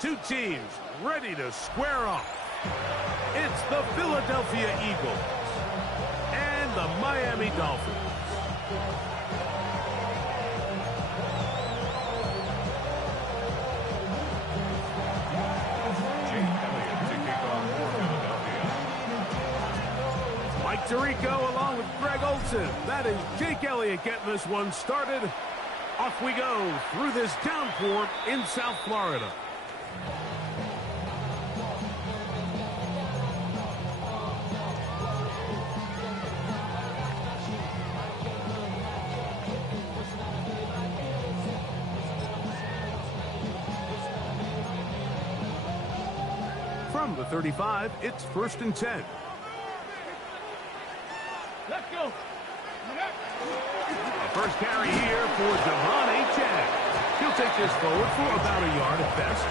Two teams ready to square off. It's the Philadelphia Eagles and the Miami Dolphins. Mike Tirico along with Greg Olsen. That is Jake Elliott getting this one started. Off we go through this downpour in South Florida. From the 35, it's 1st and 10. Let's go. A first carry here for Devon Achane. He'll take this forward for about a yard at best.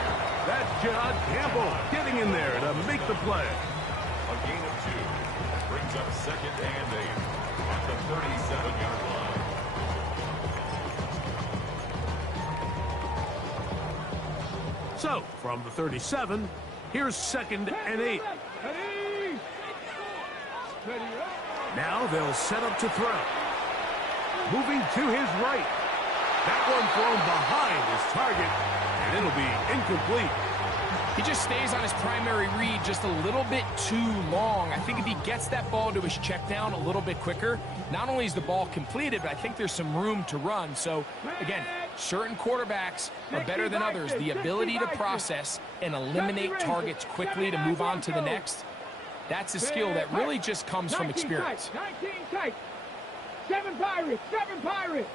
That's John Campbell getting in there to make the play. A gain of 2. Brings up 2nd and 8 at the 37-yard line. So, from the 37, here's 2nd and 8. Now they'll set up to throw. Moving to his right. That one thrown behind his target, and it'll be incomplete. He just stays on his primary read just a little bit too long. I think if he gets that ball to his check down a little bit quicker, not only is the ball completed, but I think there's some room to run. So, again, certain quarterbacks are better than others. The ability to process and eliminate targets quickly to move on to the next, that's a skill that really just comes from experience. 19 tight. 7 Pirates. 7 Pirates.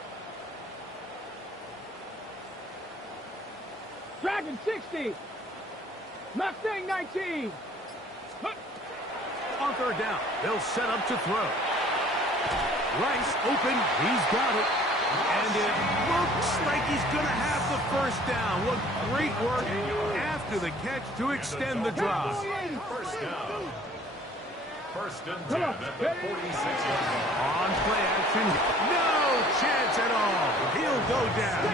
Dragon 60. Mustang 19. On 3rd down, they'll set up to throw. Rice open. He's got it. And it looks like he's going to have the 1st down. What great work after the catch to extend the drive. First down. 1st and 10 at the 46-yard line. On play action, no chance at all. He'll go down.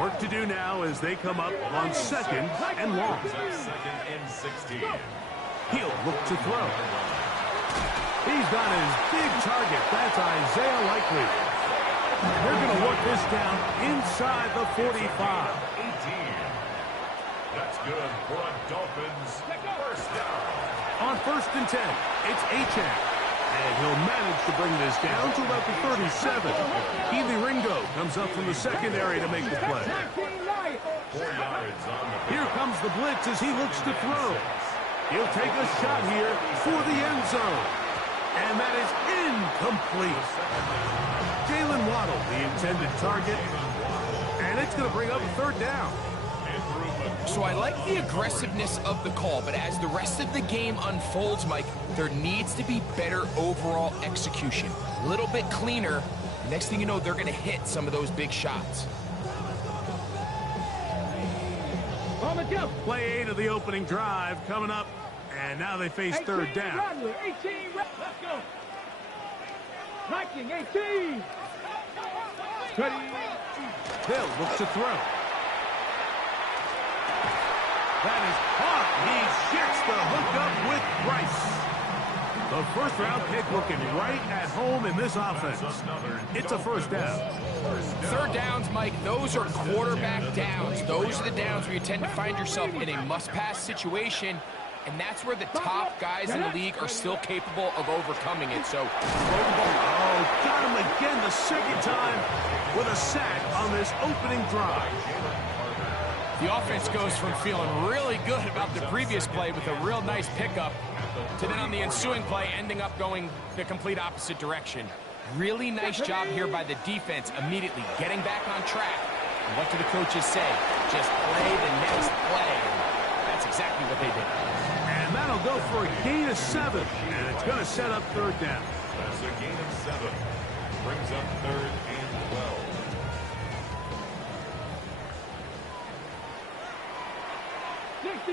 Work to do now as they come up on 2nd and long. 2nd and 16. He'll look to throw. He's got his big target. That's Isaiah Likely. They're going to work this down inside the 45. 18. That's good for a Dolphins 1st down. On 1st and 10, it's Achane. And he'll manage to bring this down to about the 37. Keely Ringo comes up from the secondary to make the play. 4 yards on the Here comes the blitz as he looks to throw. He'll take a shot here for the end zone. And that is incomplete. Jalen Waddle, the intended target. And it's going to bring up 3rd down. So I like the aggressiveness of the call, but as the rest of the game unfolds, Mike, there needs to be better overall execution. A little bit cleaner. Next thing you know, they're going to hit some of those big shots. Play 8 of the opening drive coming up. And now they face 3rd down. 18, let's go. Viking 18. They'll look to throw. That is caught. He gets the hook up with Rice. The 1st-round pick looking right at home in this offense. It's a 1st down. 3rd downs, Mike, those are quarterback downs. Those are the downs where you tend to find yourself in a must-pass situation, and that's where the top guys in the league are still capable of overcoming it. So, got him again the 2nd time with a sack on this opening drive. the offense goes from feeling really good about the previous play with a real nice pickup to then on the ensuing play ending up going the complete opposite direction. Really nice job here by the defense immediately getting back on track. And what do the coaches say? Just play the next play. That's exactly what they did. And that'll go for a gain of 7. And it's going to set up third down. That's a gain of 7. Brings up 3rd and 12.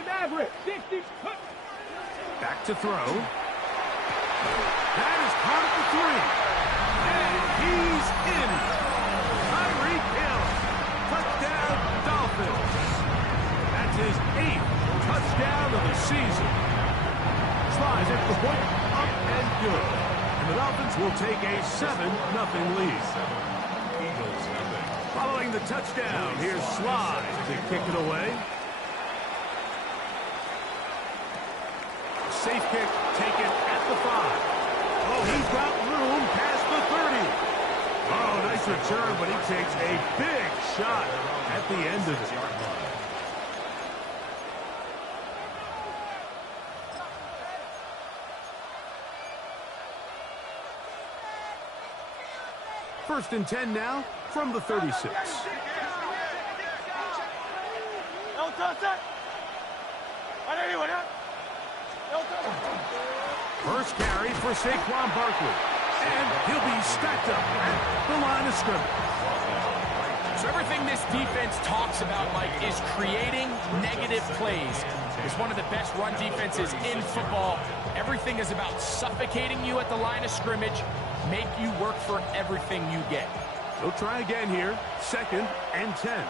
Maverick, 60. Back to throw. That is caught at the 3. And he's in. Tyreek Hill. Touchdown, Dolphins. his 8th touchdown of the season. Slides at the point, up and good. And the Dolphins will take a 7-0 lead. Eagles nothing. Following the touchdown, here's Slides to kick it away. Safe kick taken at the 5. Oh, he's got room past the 30. Oh, nice return, but he takes a big shot at the end of it. First and 10 now from the 36. First carry for Saquon Barkley. And he'll be stacked up at the line of scrimmage. So everything this defense talks about, Mike, is creating negative plays. It's one of the best run defenses in football. Everything is about suffocating you at the line of scrimmage, make you work for everything you get. They'll try again here. Second and 10.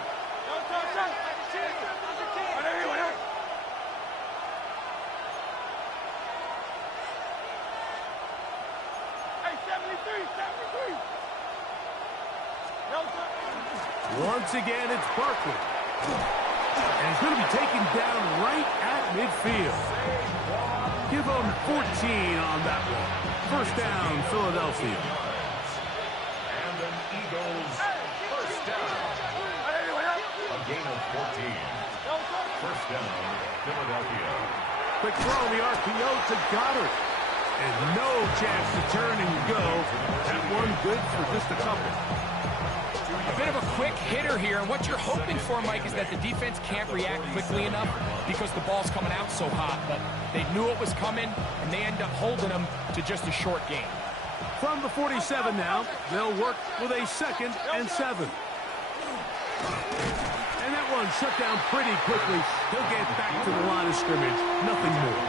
Once again, it's Barkley. And he's going to be taken down right at midfield. Give him 14 on that one. First down, Philadelphia. And an Eagles first down. A gain of 14. First down, Philadelphia. Quick throw on the RPO to Goddard. And no chance to turn and go. That one good for just a couple. A bit of a quick hitter here, and what you're hoping for, Mike, is that the defense can't react quickly enough because the ball's coming out so hot, but they knew it was coming, and they end up holding them to just a short game. From the 47 now, they'll work with a 2nd and 7. And that one shut down pretty quickly. He'll get back to the line of scrimmage. Nothing more.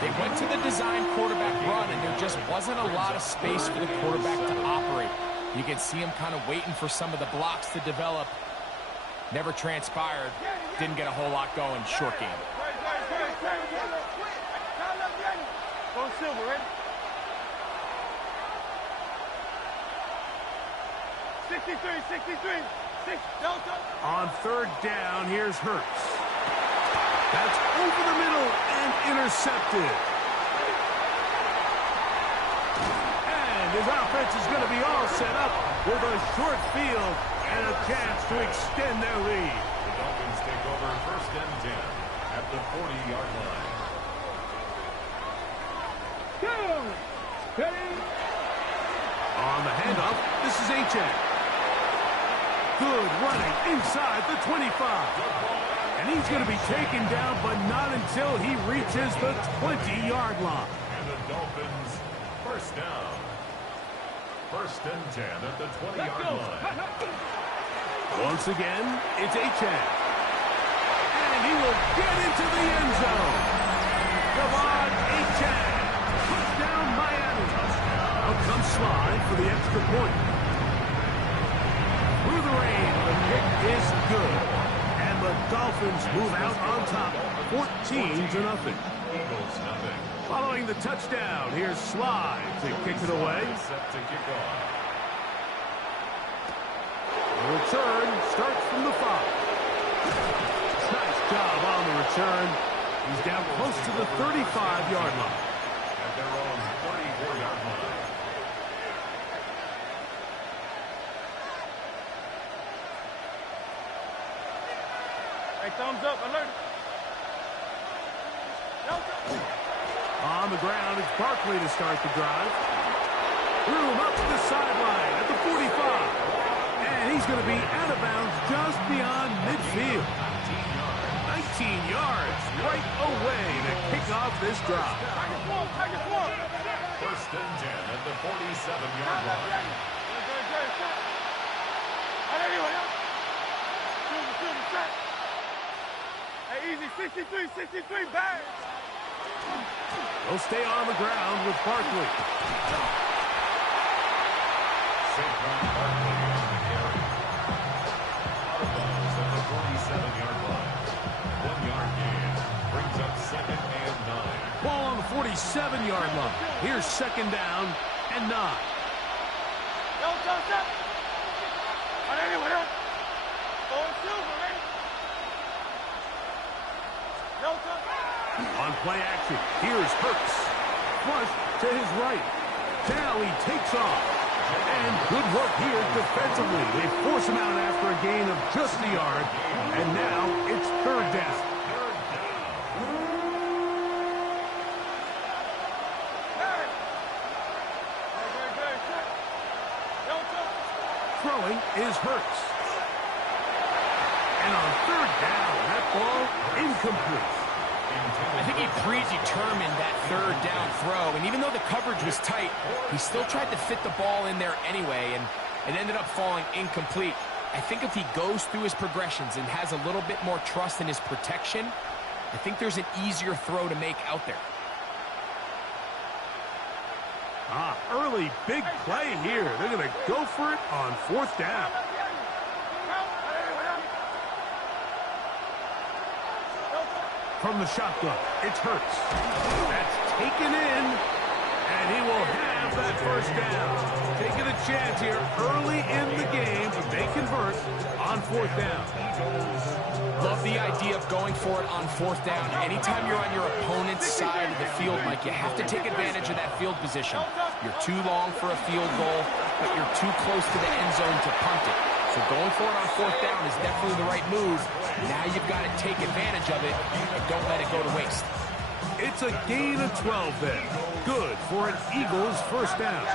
They went to the design quarterback run, and there just wasn't a lot of space for the quarterback to operate. You can see him kind of waiting for some of the blocks to develop. Never transpired. Didn't get a whole lot going. Short game. Go Silver, ready? 63. 6, Delta. On third down, here's Hurts. That's over the middle and intercepted. His offense is going to be all set up with a short field and a chance to extend their lead. The Dolphins take over first and 10 at the 40-yard line. On the handoff, this is Achane. Good running inside the 25. And he's going to be taken down, but not until he reaches the 20-yard line. And the Dolphins first down. First and 10 at the 20-yard line. Once again, it's Achane. And he will get into the end zone. Devon Achane. Touchdown, Miami. Out comes Slide for the extra point. Through the rain, the kick is good. And the Dolphins move out on top, 14-0. Eagles nothing. Following the touchdown, here's Slide to kick it away. Set to kick off. The return starts from the 5. Nice job on the return. He's down close to the 35-yard line. At their own 34-yard line. Hey, thumbs up, alert. On the ground, it's Barkley to start the drive. Room up to the sideline at the 45. And he's going to be out of bounds just beyond midfield. 19 yards right away to kick off this drive. First and 10 at the 47-yard line. Hey, easy, 63, back. They'll stay on the ground with Barkley. Saquon Barkley on the carry. Out of bounds at the 47-yard line. 37-yard line. Here's second down and 9. On play action, here's Hurts. Flush to his right. Now he takes off. And good work here defensively. They force him out after a gain of just a yard. And now it's third down. Throwing is Hurts. And on third down, that ball incomplete. I think he predetermined that third down throw, and even though the coverage was tight, he still tried to fit the ball in there anyway, and it ended up falling incomplete. I think if he goes through his progressions and has a little bit more trust in his protection, I think there's an easier throw to make out there. Early big play here. They're going to go for it on fourth down. From the shotgun, it's Hurts. That's taken in, and he will have that first down. Taking a chance here early in the game. They convert on fourth down. Love the idea of going for it on fourth down. Anytime you're on your opponent's side of the field, Mike, you have to take advantage of that field position. You're too long for a field goal, but you're too close to the end zone to punt it. So going for it on fourth down is definitely the right move. Now you've got to take advantage of it and don't let it go to waste. It's a gain of 12 then. Good for an Eagles first down.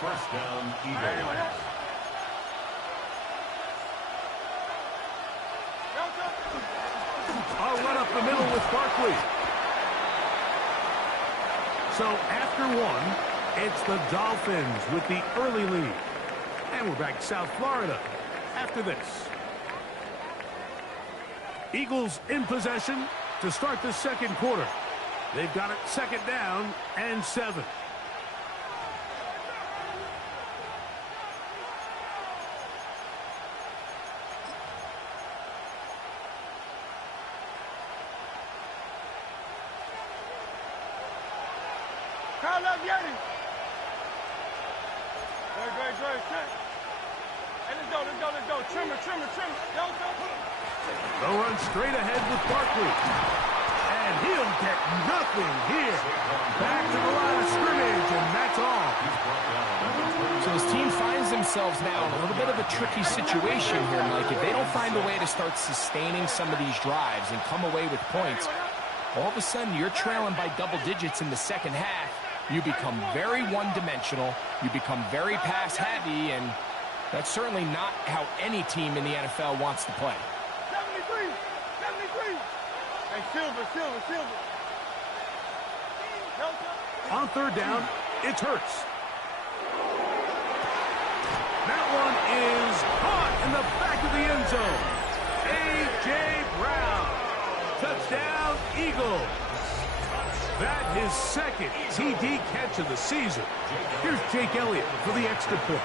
First down, Eagles. I'll run up the middle with Barkley. So after one, it's the Dolphins with the early lead. And we're back to South Florida after this. Eagles in possession to start the second quarter. They've got it second down and 7. Kyle up, Yeti. Great. Hey, let's go. Trimmer. They'll run straight ahead with Barkley. And he'll get nothing here. Back to the line of scrimmage, and that's all. So his team finds themselves now in a little bit of a tricky situation here, Mike. If they don't find a way to start sustaining some of these drives and come away with points, all of a sudden you're trailing by double digits in the second half. You become very one-dimensional. You become very pass-heavy, and that's certainly not how any team in the NFL wants to play. 73. Hey, Silver. On third down, it's Hurts. That one is caught in the back of the end zone. A.J. Brown. Touchdown, Eagles. That his second TD catch of the season. Here's Jake Elliott for the extra point.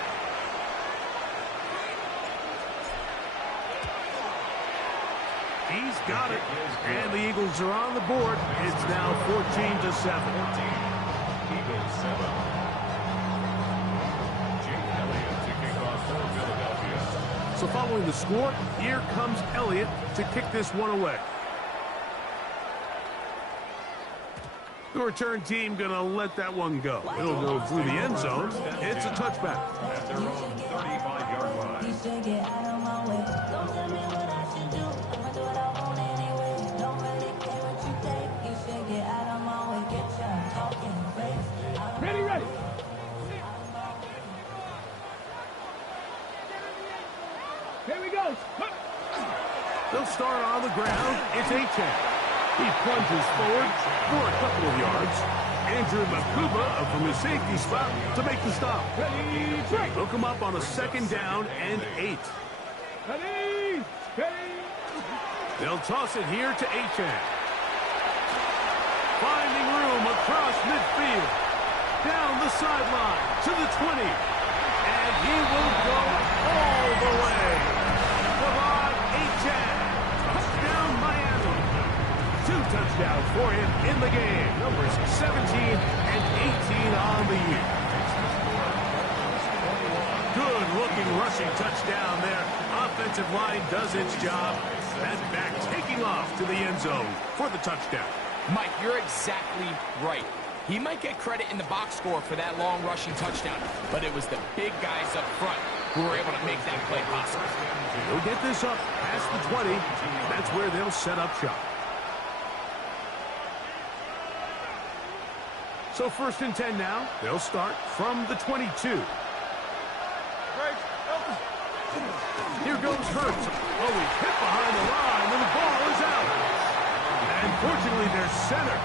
He's got it. And the Eagles are on the board. It's now 14-7. Eagles 7. Jake Elliott to kick off for Philadelphia. So following the score, here comes Elliott to kick this one away. The return team going to let that one go. It'll go through the end zone. It's a touchback. At their own 35-yard line. Ready. Here we go. They'll start on the ground. It's A-Chain. He plunges forward for a couple of yards. Andrew Makuba from his safety spot to make the stop. Ready. Hook him up on a second down and 8. Ready. They'll toss it here to A-Chain. Finding room across midfield. Down the sideline to the 20. And he will go all the way. Come on, A-Chain. Touchdown, Miami. 2 touchdowns. touchdown for him in the game. Numbers 17 and 18 on the year. Good-looking rushing touchdown there. Offensive line does its job. That back taking off to the end zone for the touchdown. Mike, you're exactly right. He might get credit in the box score for that long rushing touchdown, but it was the big guys up front who were able to make that play possible. They'll get this up past the 20. That's where they'll set up shop. So 1st and 10 now. They'll start from the 22. Here goes Hurts. Oh, he's hit behind the line, and the ball is out. And fortunately, their center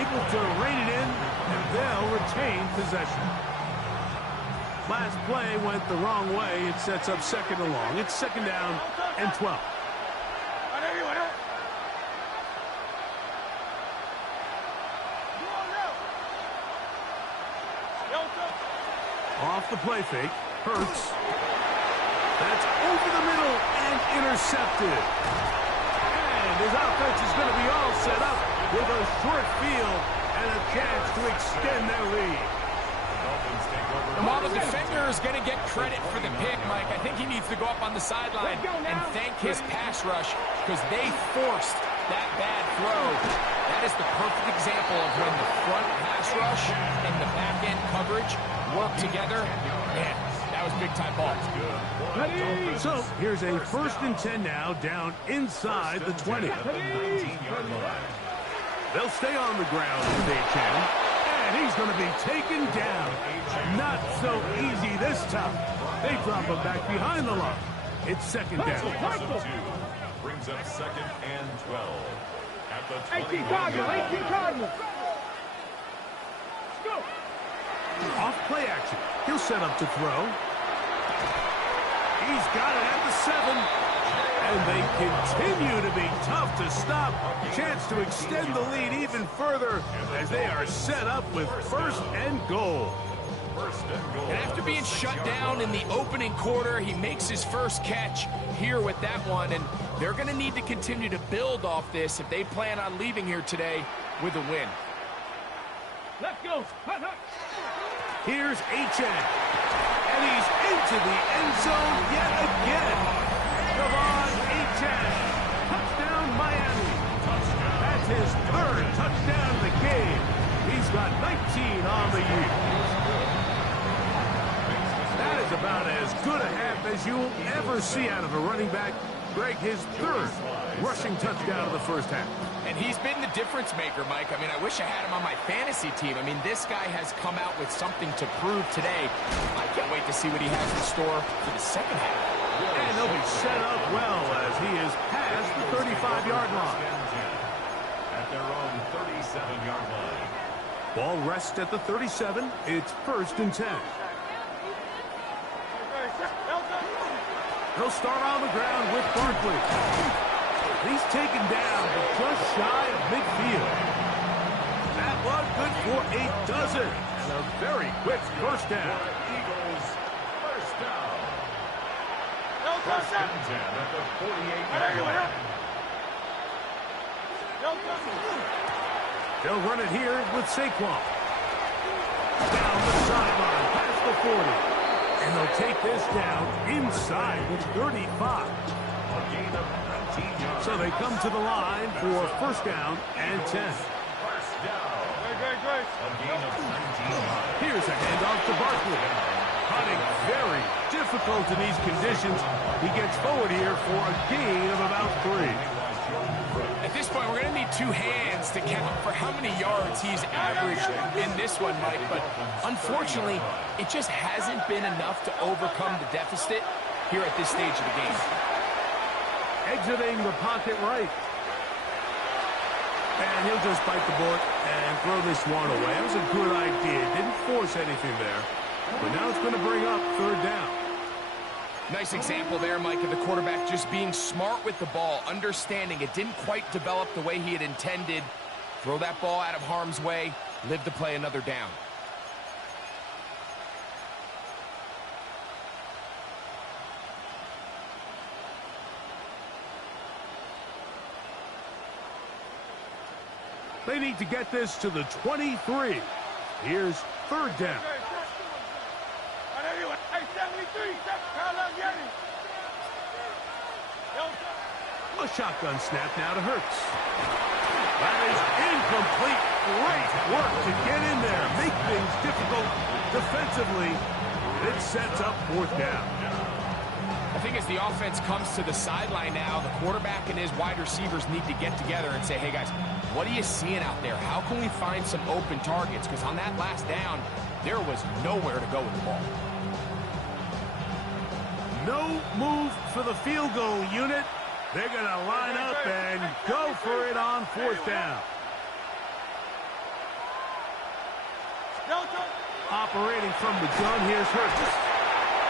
able to rein it in, and they'll retain possession. Last play went the wrong way. It sets up 2nd and long. It's 2nd down and 12. Off the play fake. Hurts. That's over the middle and intercepted. And his offense is going to be all set up with a short field and a chance to extend their lead. And while the defender is going to get credit for the pick, Mike, I think he needs to go up on the sideline and thank his pass rush because they forced that bad throw. That is the perfect example of when the front pass rush and the back end coverage work together. Man, that was big-time ball. So here's a 1st and 10 now, down inside the 20. They'll stay on the ground if they can, and he's going to be taken down. Not so easy this time. They drop him back behind the line. It's 2nd down. Brings up 2nd and 12. At the 18 Cardinals, 18 Cardinals. Let's go. Off play action. He'll set up to throw. He's got it at the 7. And they continue to be tough to stop. Chance to extend the lead even further as they are set up with 1st and goal. And after being shut down in the opening quarter, he makes his first catch here with that one. And they're going to need to continue to build off this if they plan on leaving here today with a win. Let's go. Hut, hut. Here's H.N. And he's into the end zone yet again. Come on, H.N. Touchdown, Miami. That's his 3rd touchdown of the game. He's got 19 on the year. That is about as good a half as you'll ever see out of a running back. Greg, his 3rd rushing touchdown of the first half. And he's been the difference maker, Mike. I mean, I wish I had him on my fantasy team. I mean, this guy has come out with something to prove today. I can't wait to see what he has in store for the 2nd half. And they'll be set up well as he is past the 35-yard line. At their own 37-yard line. Ball rests at the 37. It's 1st and 10. They'll start on the ground with Barkley. He's taken down just shy of midfield. That one good for a dozen. And a very quick first down. Eagles first down. 1st and 10 at the 48-yard line. They'll run it here with Saquon. Down the sideline, past the 40. And they'll take this down inside the 35. A gain of 19 yards. So they come to the line for 1st down and 10. First down. A gain of 19 yards. Here's a handoff to Barkley. Hunting very difficult in these conditions. He gets forward here for a gain of about 3. At this point, we're going to need 2 hands to count for how many yards he's averaged in this one, Mike. But unfortunately, it just hasn't been enough to overcome the deficit here at this stage of the game. Exiting the pocket right. And he'll just bite the bullet and throw this one away. That was a good idea. Didn't force anything there. But now it's going to bring up 3rd down. Nice example there, Mike, of the quarterback just being smart with the ball, understanding it didn't quite develop the way he had intended. Throw that ball out of harm's way, live to play another down. They need to get this to the 23. Here's third down. A shotgun snap now to Hurts. That is incomplete. Great work to get in there. Make things difficult defensively. It sets up fourth down. I think as the offense comes to the sideline now, the quarterback and his wide receivers need to get together and say, hey, guys, what are you seeing out there? How can we find some open targets? Because on that last down, there was nowhere to go with the ball. No move for the field goal unit. They're going to line up and go for it on fourth down. Operating from the gun, here's Hurts.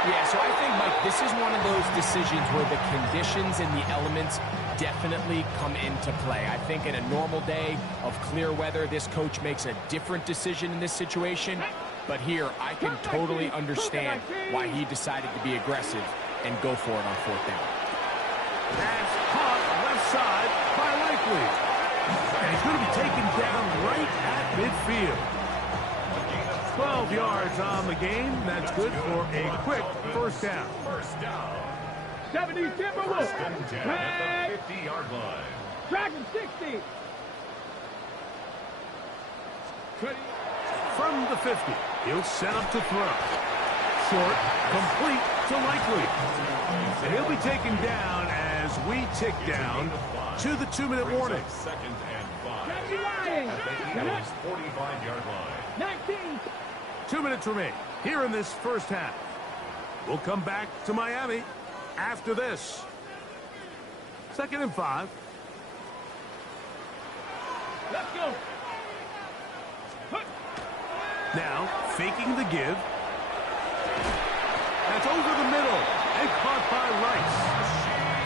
Yeah, so I think, Mike, this is one of those decisions where the conditions and the elements definitely come into play. I think in a normal day of clear weather, this coach makes a different decision in this situation. But here, I can totally understand why he decided to be aggressive and go for it on fourth down. That's caught left side by Likely. And he's going to be taken down right at midfield. 12 yards on the game. That's good for a quick first down. 70 Timberwolves. At the 50-yard line. Dragon 60. From the 50, he'll set up to throw. Short, complete to Likely. And he'll be taken down as we tick down to the 2-minute warning. Second and 5. Jackie Ryan. At the Eagles' 45-yard line. 19. 2 minutes remain here in this first half. We'll come back to Miami after this. 2nd and 5. Let's go. Now, faking the give. That's over the middle and caught by Rice.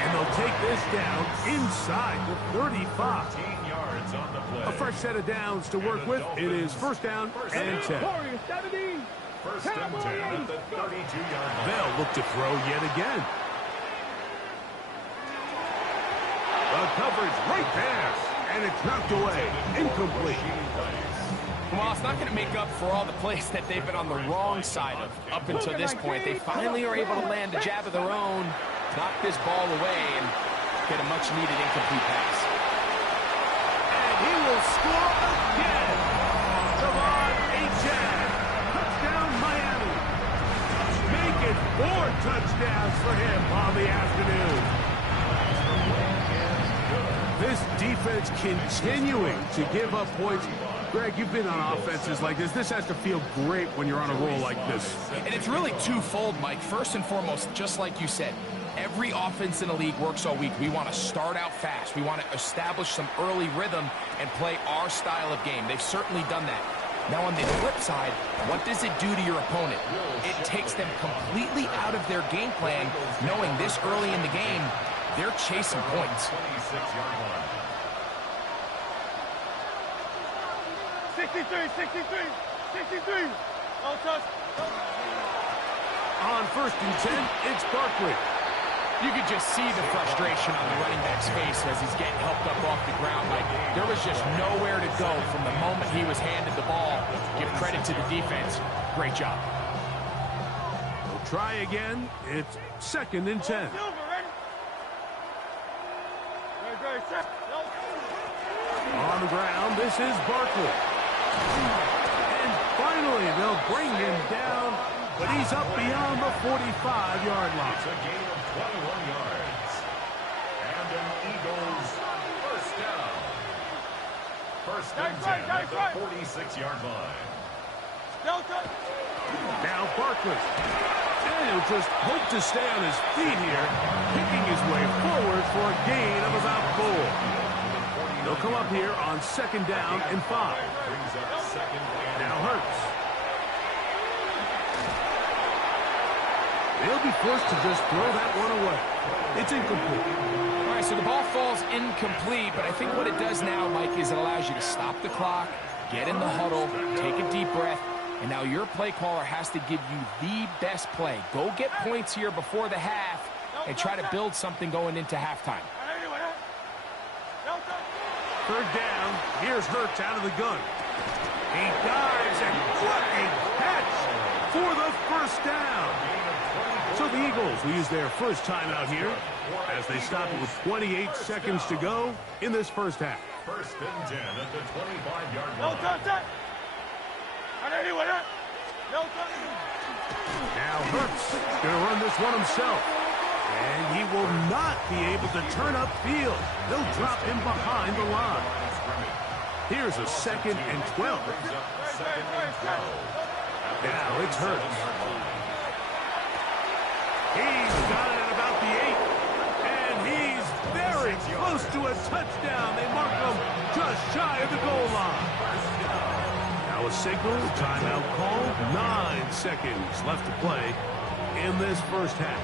And they'll take this down inside the 35. 13 yards on the play. A fresh set of downs to work with. It is first down and 10. Warriors 70. First and 10 at the 32-yard line. They'll look to throw yet again. The coverage right there. And it's knocked away. Incomplete. Well, it's not going to make up for all the plays that they've been on the wrong side of up until this point. They finally are able to land a jab of their own, knock this ball away, and get a much-needed incomplete pass. And he will score again. Devon Achane. Touchdown, Miami. Make it 4 touchdowns for him on the afternoon. This defense continuing to give up points. Greg, you've been on offenses like this. This has to feel great when you're on a roll like this. And it's really twofold, Mike. First and foremost, just like you said, every offense in the league works all week. We want to start out fast. We want to establish some early rhythm and play our style of game. They've certainly done that. Now, on the flip side, what does it do to your opponent? It takes them completely out of their game plan, knowing this early in the game, they're chasing points. 26-yard line. 63. All touch. On 1st and 10, it's Barkley. You could just see the frustration on the running back's face as he's getting helped up off the ground. Like, there was just nowhere to go from the moment he was handed the ball. Give credit to the defense. Great job. We'll try again. It's 2nd and 10. On the ground, this is Barkley. And finally, they'll bring him down, but he's up beyond the 45-yard line. It's a gain of 21 yards. And an Eagles first down. First and 10 at the 46-yard line. Now Barkley. And he'll just hope to stay on his feet here, picking his way forward for a gain of about 4. They'll come up here on 2nd down and 5. Brings up second and Now Hurts. They'll be forced to just throw that one away. It's incomplete. All right, so the ball falls incomplete, but I think what it does now, Mike, is it allows you to stop the clock, get in the huddle, take a deep breath, and now your play caller has to give you the best play. Go get points here before the half and try to build something going into halftime. Third down. Here's Hurts out of the gun. He dives, and what a catch for the first down. So the Eagles will use their first timeout here as they stop it with 28 seconds to go in this first half. First and 10 at the 25-yard No line. touch. Now Hurts going to run this one himself. And he will not be able to turn upfield. They'll drop him behind the line. Here's a 2nd and 12. Now it's Hurts. He's got it at about the 8. And he's very close to a touchdown. They mark him just shy of the goal line. Now a signal, timeout called. 9 seconds left to play in this first half.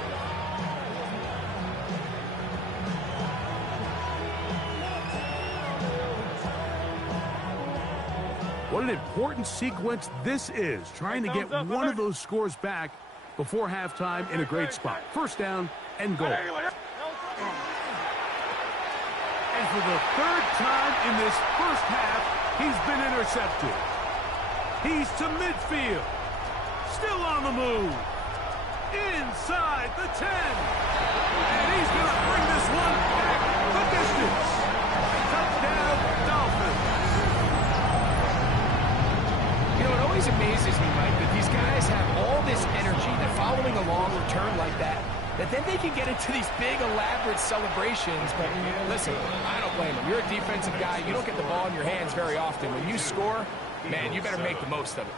What an important sequence this is, trying to get one of those scores back before halftime in a great spot. First down and goal. And for the third time in this first half, he's been intercepted. He's to midfield. Still on the move. Inside the 10. And he's going to bring this one back the distance. Touchdown, Dolphins. You know, it always amazes me, Mike, that these guys have all this energy. They're following a long return like that then they can get into these big, elaborate celebrations. But listen, I don't blame them. You're a defensive guy. You don't get the ball in your hands very often. When you score, man, you better make the most of it.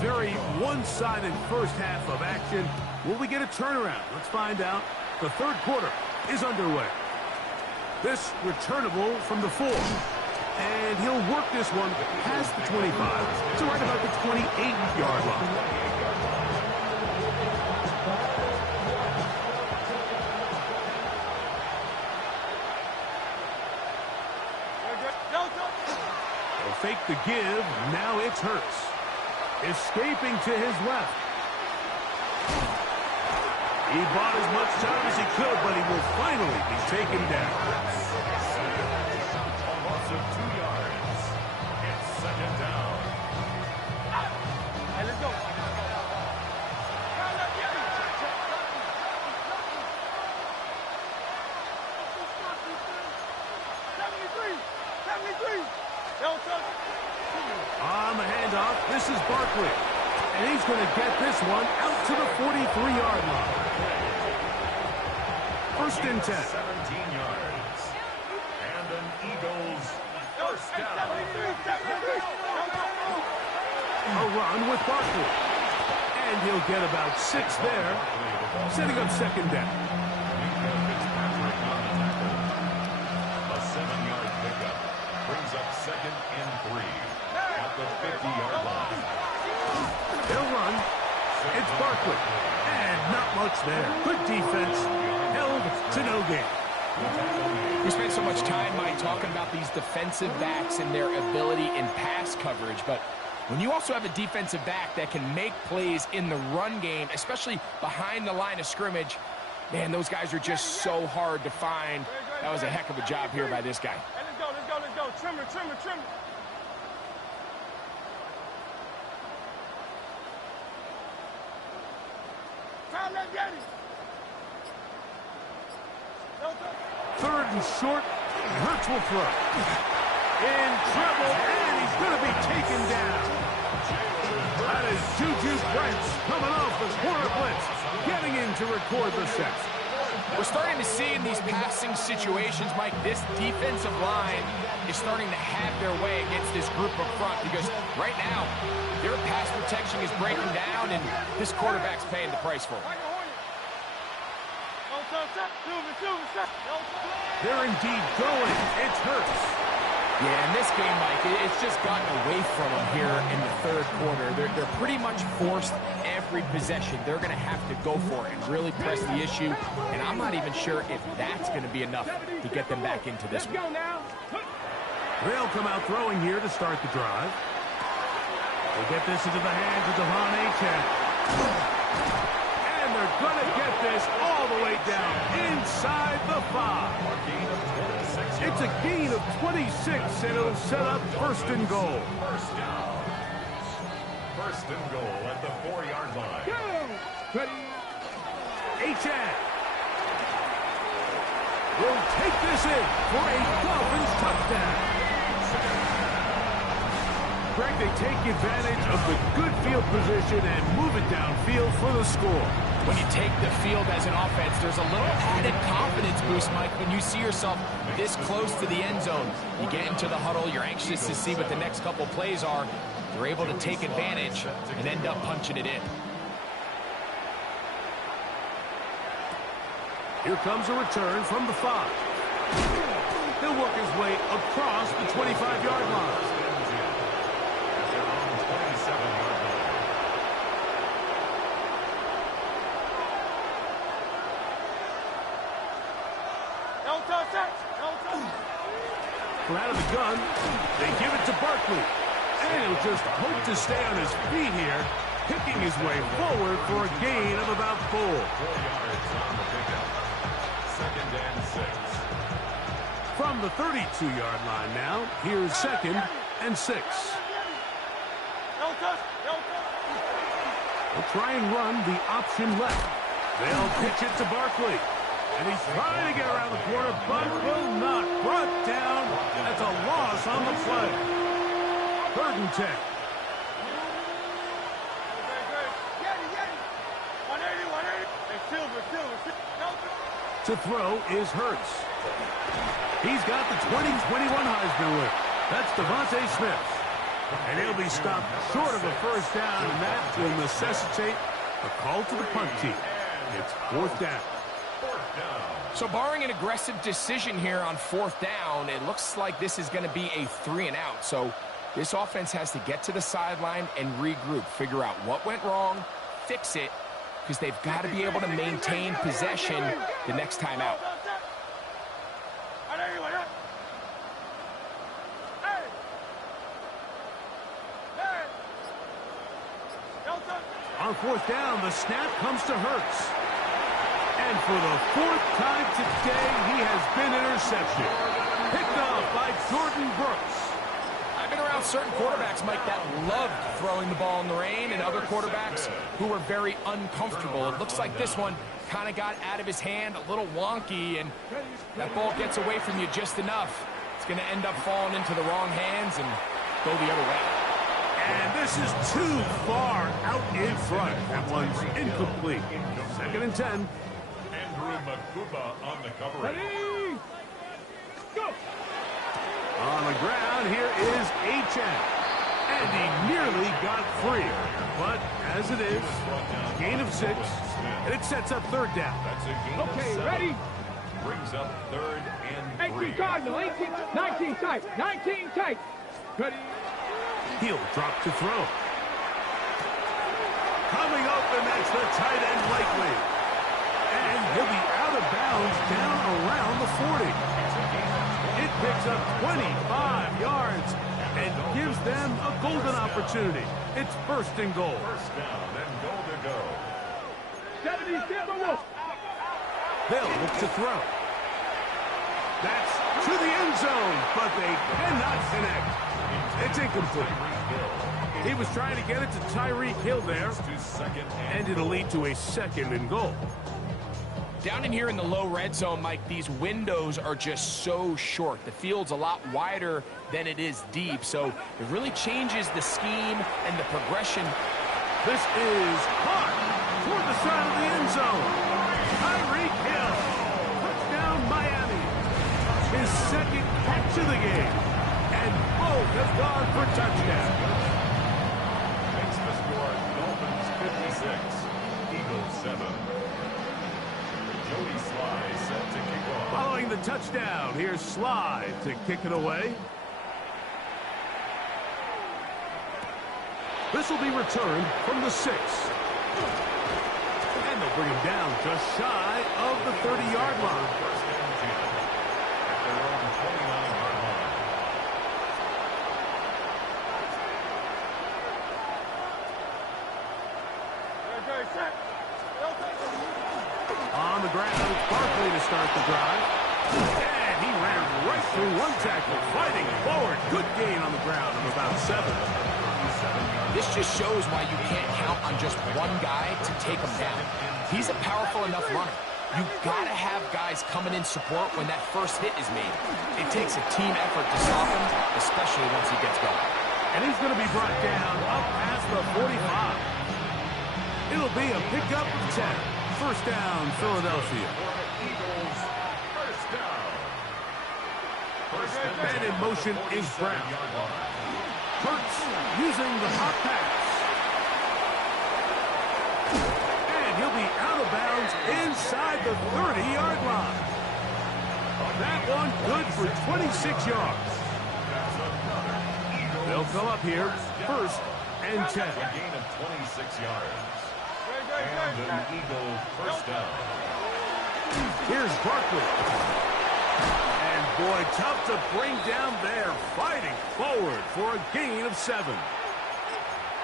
Very one-sided first half of action. Will we get a turnaround? Let's find out. The third quarter is underway. This returnable from the 4. And he'll work this one past the 25 to right about the 28-yard line. They'll fake the give. Now it's Hurts. Escaping to his left. He bought as much time as he could, but he will finally be taken down. A loss of 2 yards. It's second down. Hey, let's go. On the handoff, this is Barkley. And he's going to get this one out to the 43-yard line. First and 10. 17 yards. And an Eagles first down. A run with Barkley. And he'll get about 6 there, setting up second down. A 7-yard pickup brings up second and 3 at the 50-yard line. They'll run. It's Barkley. And not much there. Good defense. Held to no gain. We spent so much time, Mike, talking about these defensive backs and their ability in pass coverage, but when you also have a defensive back that can make plays in the run game, especially behind the line of scrimmage, man, those guys are just so hard to find. That was a heck of a job here by this guy. Hey, let's go. Trimmer. Time, let's get it. Third and short. Hurts will throw. In trouble, and he's going to be taken down. That is Juju Brents coming off the corner blitz, getting in to record the sack. We're starting to see in these passing situations, Mike, this defensive line is starting to have their way against this group up front because right now, their pass protection is breaking down, and this quarterback's paying the price for it. They're indeed going. It's Hurts. Yeah, in this game, Mike, it's just gotten away from them here in the third quarter. They're pretty much forced every possession. They're going to have to go for it and really press the issue. And I'm not even sure if that's going to be enough to get them back into this one. They'll come out throwing here to start the drive. They get this into the hands of Devon Achane. And they're gonna get this all the way down inside the 5. It's a gain of 26, and it'll set up first and goal. First down. First and goal at the 4-yard line. Go! Ready? Achad will take this in for a Dolphins touchdown. Greg, they take advantage of the good field position and move it downfield for the score. When you take the field as an offense, there's a little added confidence boost, Mike, when you see yourself this close to the end zone. You get into the huddle, you're anxious to see what the next couple plays are. You're able to take advantage and end up punching it in. Here comes a return from the 5. He'll work his way across the 25-yard line. Out of the gun, they give it to Barkley. And he'll just hope to stay on his feet here, picking his way forward for a gain of about 4. 4 yards on the pickup. Second and 6. From the 32-yard line now, here's second and 6. They'll try and run the option left. They'll pitch it to Barkley. And he's trying to get around the corner, but will not. Brought down. That's a loss on the play. 3rd and 10. To throw is Hurts. He's got the 2021 Heisman winner. That's Devontae Smith. And he'll be stopped short of a first down, and that will necessitate a call to the punt team. It's 4th down. So barring an aggressive decision here on 4th down, it looks like this is going to be a 3-and-out. So this offense has to get to the sideline and regroup, figure out what went wrong, fix it, because they've got to be able to maintain possession the next time out. On 4th down, the snap comes to Hurts. And for the 4th time today, he has been intercepted. Picked off by Jordan Brooks. I've been around certain quarterbacks, Mike, that loved throwing the ball in the rain, and other quarterbacks who were very uncomfortable. It looks like this one kind of got out of his hand, a little wonky, and that ball gets away from you just enough. It's going to end up falling into the wrong hands and go the other way. And this is too far out in front. That one's incomplete. 2nd and 10. Makuba on the coverage. Ready? Go! On the ground, here is Achad. And he nearly got free. But as it is, gain of 6, and it sets up 3rd down. That's a gain Okay, of 7. ready? Brings up 3rd and 3. 18 Cardinal, 18, 19 tight, 19 tight. Ready? He'll drop to throw. Coming open, that's the tight end likely. And he'll be out of bounds down around the 40. It picks up 25 yards and gives them a golden opportunity. It's 1st and goal. First down and goal to go. 77. They'll look to throw. That's to the end zone, but they cannot connect. It's incomplete. He was trying to get it to Tyreek Hill there, and it'll lead to a 2nd and goal. Down in here in the low red zone, Mike, these windows are just so short. The field's a lot wider than it is deep, so it really changes the scheme and the progression. This is caught toward the side of the end zone. Tyreek Hill, touchdown Miami. His 2nd catch of the game, and both have gone for touchdowns. Makes the score Dolphins 56, Eagles 7. Jody Sly set to kick off. Following the touchdown, here's Sly to kick it away. This will be returned from the 6. And they'll bring him down just shy of the 30-yard line. First and 10 at their own 29-yard line. Set. On the ground, Barkley to start the drive. And he ran right through one tackle, fighting forward. Good gain on the ground of about 7. This just shows why you can't count on just one guy to take him down. He's a powerful enough runner. You've got to have guys coming in support when that first hit is made. It takes a team effort to stop him, especially once he gets going. And he's going to be brought down up past the 45. It'll be a pickup of 10. First down, Philadelphia. Eagles, first down. Man in motion is Brown. Hurts using the hot pass. And he'll be out of bounds inside the 30-yard line. That one good for 26 yards. They'll come up here, first and 10. A gain of 26 yards. And an Eagle first down. Here's Barkley. And boy, tough to bring down there, fighting forward for a gain of 7.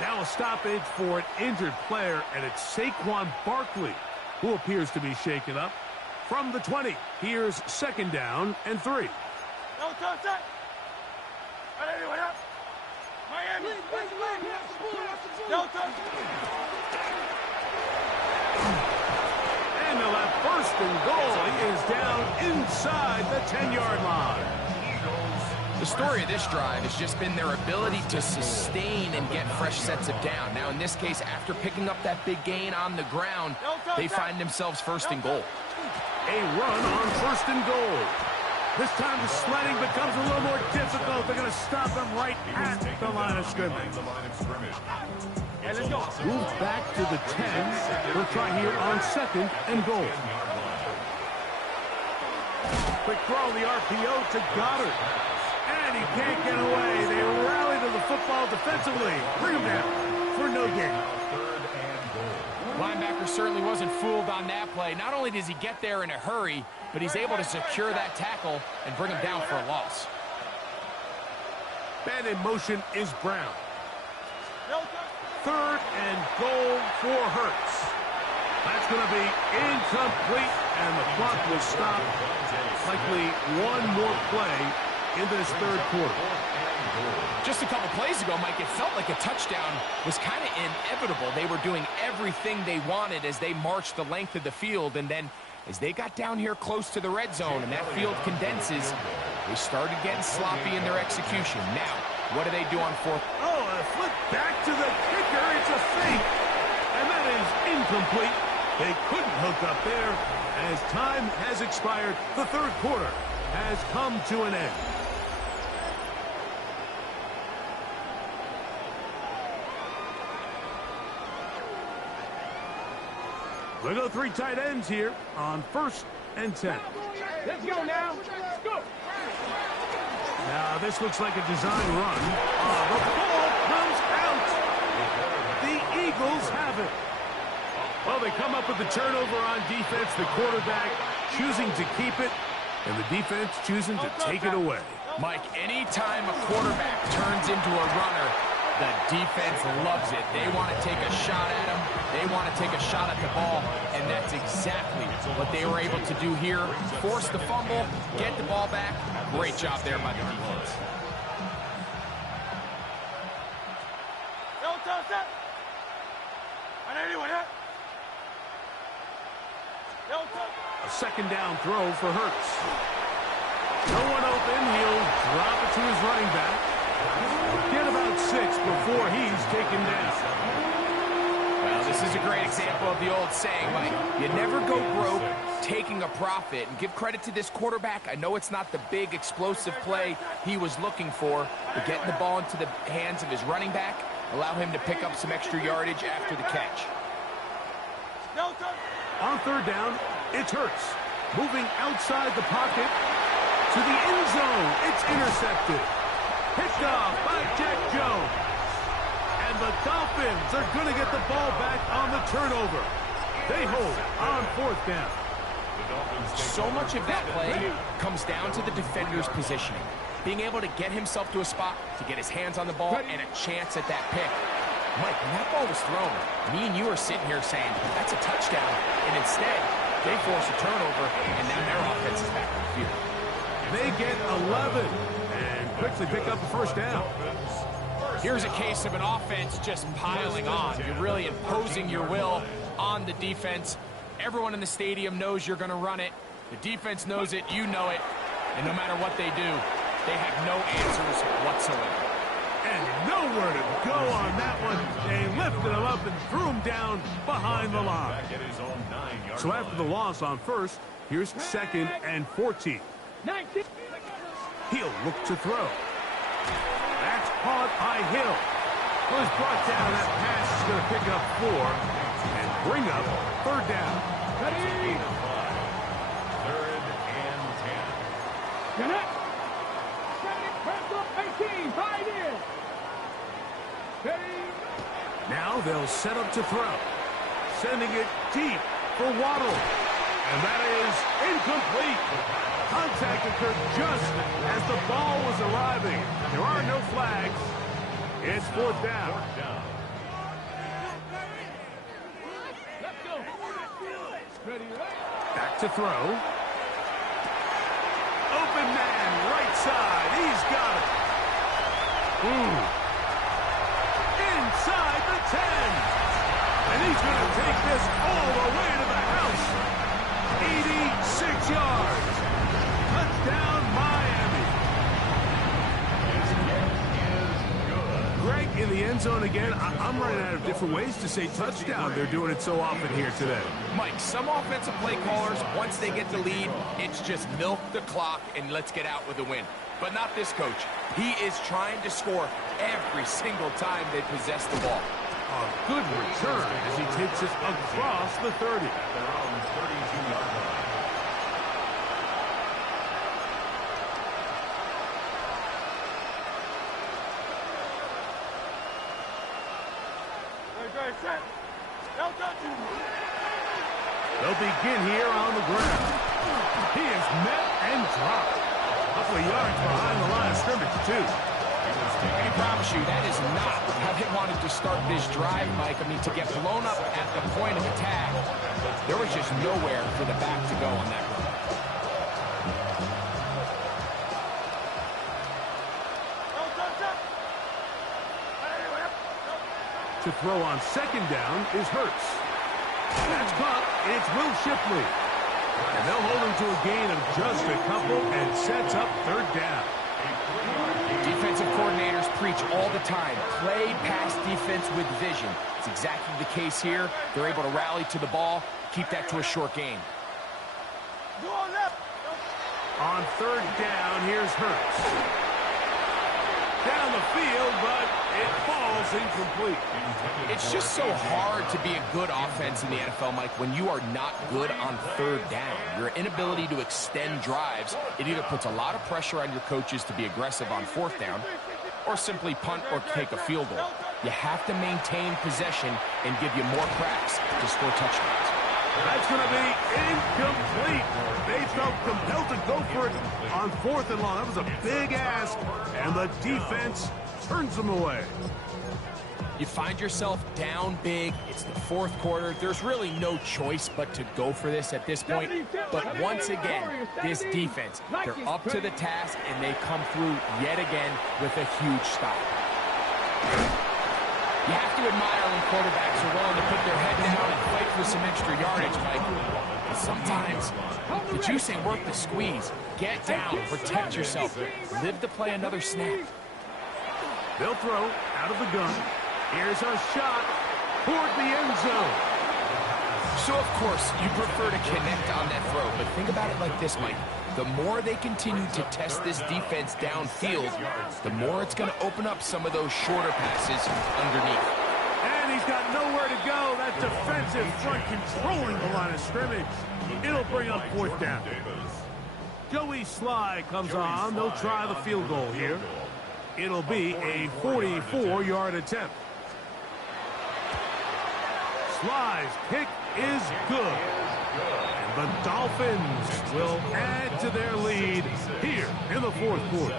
Now a stoppage for an injured player, and it's Saquon Barkley, who appears to be shaken up. From the 20, here's second down and 3. No touch that. Anyone up? Miami. No touch. And they'll have first and goal. He is down inside the 10-yard line. The story of this drive has just been their ability to sustain and get fresh sets of down. Now, in this case, after picking up that big gain on the ground, they find themselves first and goal. A run on first and goal. This time the sledding becomes a little more difficult. They're going to stop him right at the line of scrimmage. Moves back to the 10. We'll try here on second and goal. Quick throw, the RPO to Goddard. And he can't get away. They rally to the football defensively. Bring him down for no gain. Linebacker certainly wasn't fooled on that play. Not only does he get there in a hurry, but he's able to secure that tackle and bring him down for a loss. Man in motion is Brown. Third and goal for Hurts. That's going to be incomplete, and the clock will stop. Likely one more play in this third quarter. Just a couple plays ago, Mike, it felt like a touchdown was kind of inevitable. They were doing everything they wanted as they marched the length of the field, and then as they got down here close to the red zone and that field condenses, they started getting sloppy in their execution. Now, what do they do on fourth? Oh, a flip back to the kicker. It's a fake. And that is incomplete. They couldn't hook up there. As time has expired, the third quarter has come to an end. We'll go 3 tight ends here on first and 10. Let's go now. Let's go. Now, this looks like a design run. The ball comes out. The Eagles have it. Well, they come up with the turnover on defense. The quarterback choosing to keep it, and the defense choosing to take it away. Mike, anytime a quarterback turns into a runner, the defense loves it. They want to take a shot at him. They want to take a shot at the ball, and that's exactly what they were able to do here. Force the fumble, get the ball back. Great job there by the defense. A second down throw for Hurts. No one open. He'll drop it to his running back. Get about 6 before he's taken down. Well, this is a great example of the old saying, Mike. You never go broke taking a profit. And give credit to this quarterback. I know it's not the big explosive play he was looking for, but getting the ball into the hands of his running back allow him to pick up some extra yardage after the catch. On third down, it's Hurts. Moving outside the pocket to the end zone. It's intercepted. Picked off by Jack Jones. And the Dolphins are going to get the ball back on the turnover. They hold on fourth down. So much of that play comes down to the defender's positioning. Being able to get himself to a spot to get his hands on the ball and a chance at that pick. Mike, when that ball was thrown, me and you are sitting here saying, that's a touchdown. And instead, They force a turnover, and now their offense is back on the field. They get 11 and quickly pick up the first down. Here's a case of an offense just piling on. You're really imposing your will on the defense. Everyone in the stadium knows you're going to run it. The defense knows it, you know it. And no matter what they do, they have no answers whatsoever. And nowhere to go on that one. They lifted him up and threw him down behind the line. So after the loss on first, here's 2nd and 14. He'll look to throw. That's caught by Hill. Well, he's brought down. That pass is going to pick up 4 and bring up 3rd down. Ready? 3rd and 10. Get up. 18, 5 in. Ready? Now they'll set up to throw. Sending it deep for Waddle. And that is incomplete. Contact occurred just as the ball was arriving. There are no flags. It's 4th down. Let's go. Ready, Back to throw. Open man, right side. He's got it. Inside the 10. And he's going to take this all the way to the house. 86 yards. Touchdown, Miami. Greg in the end zone again. I'm running out of different ways to say touchdown. They're doing it so often here today. Mike, some offensive play callers, once they get the lead, it's just milk the clock and let's get out with a win. But not this coach. He is trying to score every single time they possess the ball. A good return as he takes it across the 30. Their own 32-yard line. They'll begin here on the ground. He is met and dropped. A couple of yards behind the line of scrimmage, too. I promise you, that is not how they wanted to start this drive, Mike. I mean, to get blown up at the point of attack, there was just nowhere for the back to go on that run. To throw on 2nd down is Hurts. That's caught. It's Will Shipley. And they'll hold him to a gain of just a couple and sets up 3rd down. Defensive coordinators preach all the time, play pass defense with vision. It's exactly the case here. They're able to rally to the ball, keep that to a short gain. On 3rd down, here's Hurts. Down the field, but it falls incomplete. It's just so hard to be a good offense in the NFL, Mike, when you are not good on 3rd down. Your inability to extend drives, it either puts a lot of pressure on your coaches to be aggressive on 4th down or simply punt or take a field goal. You have to maintain possession and give you more cracks to score touchdowns. That's going to be incomplete. They felt compelled to go for it on 4th and long. That was a big ask, and the defense turns them away. You find yourself down big. It's the 4th quarter. There's really no choice but to go for this at this point. But once again, this defense, they're up to the task, and they come through yet again with a huge stop. You have to admire when quarterbacks are willing to put their head down and fight for some extra yardage, Mike. But sometimes the juice ain't worth the squeeze. Get down, protect yourself, live to play another snap. They'll throw out of the gun. Here's a shot toward the end zone. So, of course, you prefer to connect on that throw, but think about it like this, Mike. The more they continue to test this defense downfield, the more it's going to open up some of those shorter passes underneath. And he's got nowhere to go. That defensive front controlling the line of scrimmage. It'll bring up 4th down. Joey Sly comes on. They'll try the field goal here. It'll be a 44-yard attempt. Sly's kick is good. And the Dolphins will add to their lead here in the 4th quarter.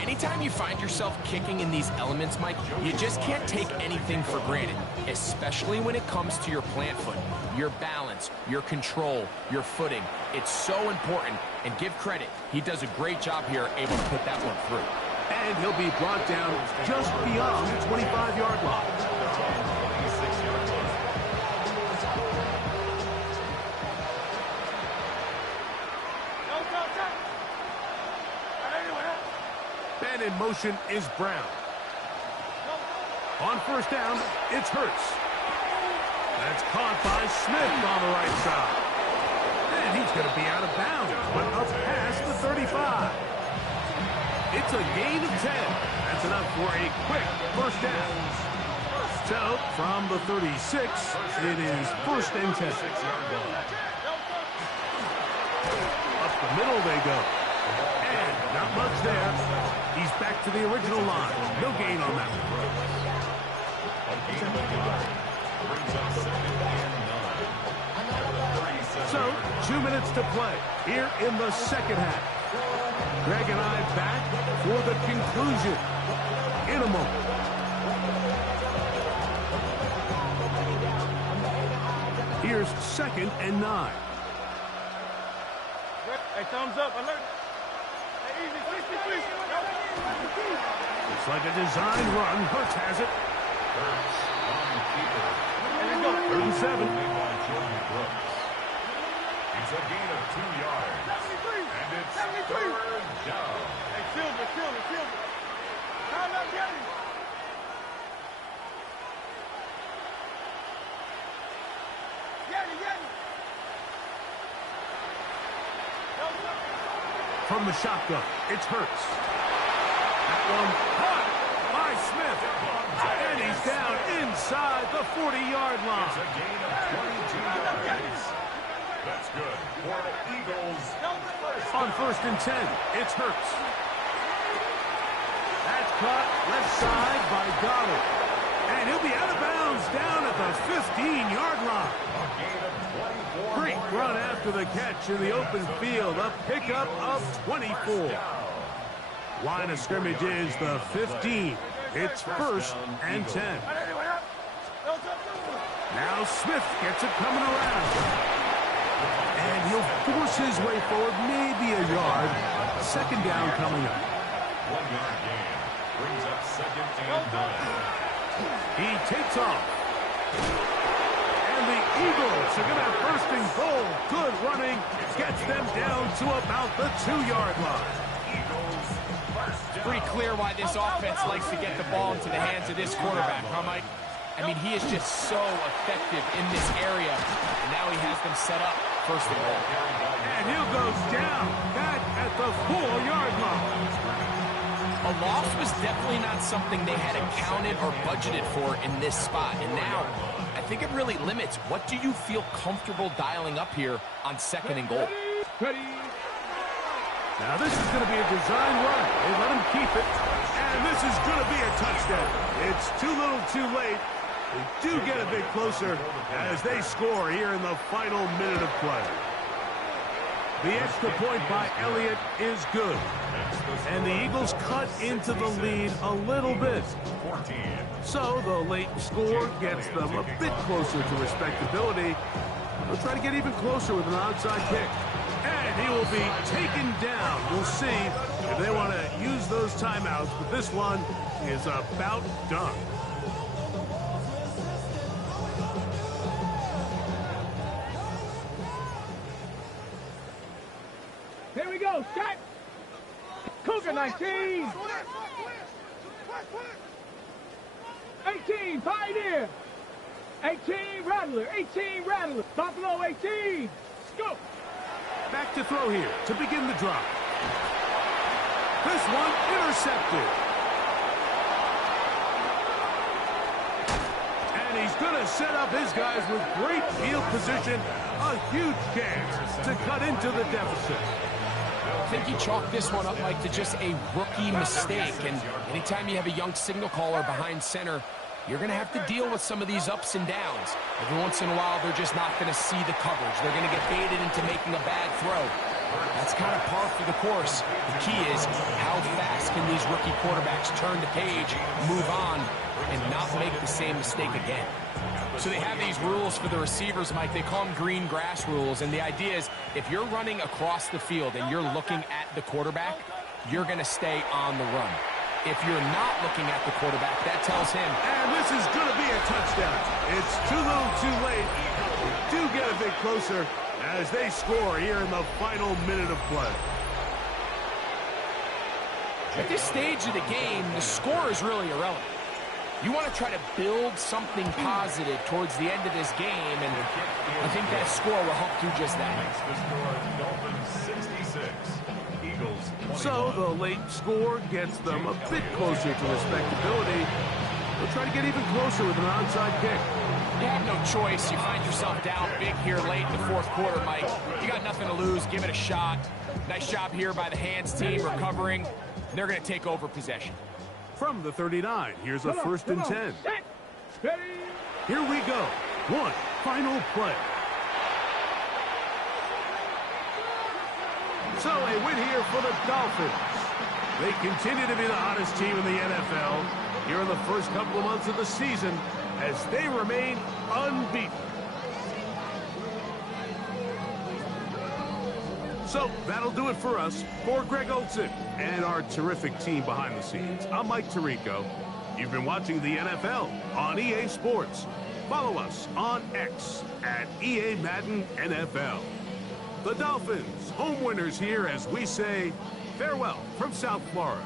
Anytime you find yourself kicking in these elements, Mike, you just can't take anything for granted, especially when it comes to your plant foot. your balance, your control, your footing. It's so important, and give credit. He does a great job here, able to put that one through. And he'll be brought down just beyond the 25-yard line. And in motion is Brown. On first down, it's Hurts. That's caught by Smith on the right side. And he's going to be out of bounds, but up past the 35. It's a gain of 10. That's enough for a quick first down. So, from the 36, it is first and 10. Up the middle they go. And not much there. He's back to the original line. No gain on that one. So, 2 minutes to play here in the second half. Greg and I back for the conclusion in a moment. Here's 2nd and 9. Hey, thumbs up, alert. Hey, easy, please. It's like a design run. Hurts has it. And go. 3rd and 7. It's a gain of 2 yards. 73. And it's 73. 3rd down. Hey, Silver. Time up, get him. From the shotgun, it's Hurts. That one caught by Smith. And he's down inside the 40-yard line. It's a gain of 22 yards. That's good for the Eagles. On 1st and 10, it's Hurts. That's caught left side by Goddard. And he'll be out of bounds down at the 15-yard line. A gain of 24. Great run after the catch in the open field. A pickup of 24. Line of scrimmage is the 15. It's 1st and 10. Now Smith gets it coming around. And he'll force his way forward, maybe a yard. 2nd down coming up. 1-yard gain brings up 2nd and 9. He takes off. And the Eagles are going to have 1st and goal. Good running. Gets them down to about the 2-yard line. Eagles first down. Pretty clear why this offense likes to get the ball into the hands of this quarterback, huh, Mike? I mean, he is just so effective in this area. And now he has them set up 1st and goal. And he'll go down back at the 4-yard line. A loss was definitely not something they had accounted or budgeted for in this spot. And now, I think it really limits. What do you feel comfortable dialing up here on 2nd and goal? Ready. Now this is going to be a design run. They let him keep it. And this is going to be a touchdown. It's too little too late. They do get a bit closer as they score here in the final minute of play. The extra point by Elliott is good. And the Eagles cut into the lead a little bit. 14. So the late score gets them a bit closer to respectability. They'll try to get even closer with an onside kick. And he will be taken down. We'll see if they want to use those timeouts, but this one is about done. Here we go, set. Cougar 19. 18, Pioneer. 18, Rattler. 18, Rattler. Buffalo 18. Go. Back to throw here to begin the drive. This one intercepted. And he's going to set up his guys with great field position. A huge chance to cut into the deficit. I think he chalked this one up, Mike, to just a rookie mistake. And anytime you have a young signal caller behind center, you're going to have to deal with some of these ups and downs. Every once in a while, they're just not going to see the coverage. They're going to get baited into making a bad throw. That's kind of par for the course. The key is how fast can these rookie quarterbacks turn the page, move on, and not make the same mistake again. So they have these rules for the receivers, Mike. They call them green grass rules. And the idea is if you're running across the field and you're looking at the quarterback, you're going to stay on the run. If you're not looking at the quarterback, that tells him. And this is going to be a touchdown. It's too little too late. They do get a bit closer as they score here in the final minute of play. At this stage of the game, the score is really irrelevant. You want to try to build something positive towards the end of this game, and I think that score will help do just that. Dolphins 66, Eagles 21. So the late score gets them a bit closer to respectability. They'll try to get even closer with an onside kick. You have no choice. You find yourself down big here late in the fourth quarter, Mike. You got nothing to lose. Give it a shot. Nice job here by the hands team recovering. They're going to take over possession. From the 39, here's a first and 10. Here we go. One final play. So a win here for the Dolphins. They continue to be the hottest team in the NFL here in the first couple of months of the season as they remain unbeaten. So that'll do it for us. For Greg Olson and our terrific team behind the scenes, I'm Mike Tirico. You've been watching the NFL on EA Sports. Follow us on X at EA Madden NFL. The Dolphins, home winners here as we say farewell from South Florida.